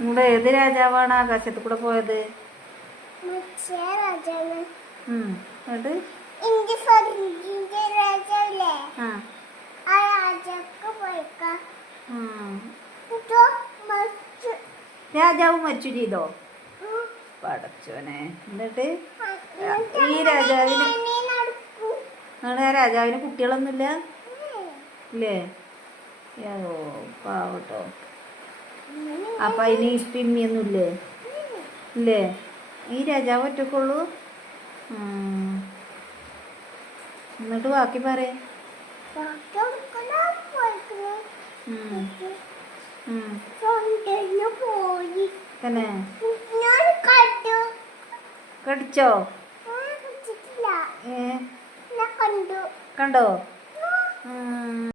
നിങ്ങളുടെ ഏത് രാജാവാണ് ആകാശത്ത് കൂടെ പോയത്? എന്നിട്ട് രാജാവ് മരിച്ചു ചെയ്തോ? പടച്ചോനെ. എന്നിട്ട് ഈ രാജാവിന് രാജാവിന് കുട്ടികളൊന്നുമില്ല ഇല്ലേ? ഓ പാവട്ടോ. അപ്പൊ അതിന് ഇപ്പിമ്മിയൊന്നും ഇല്ലേ? ഇല്ലേ? ഈ രാജാവ് ഒറ്റക്കുള്ളൂ. എന്നിട്ട് ബാക്കി പറയേ. തന്നെ കടിച്ചോ? കണ്ടോ?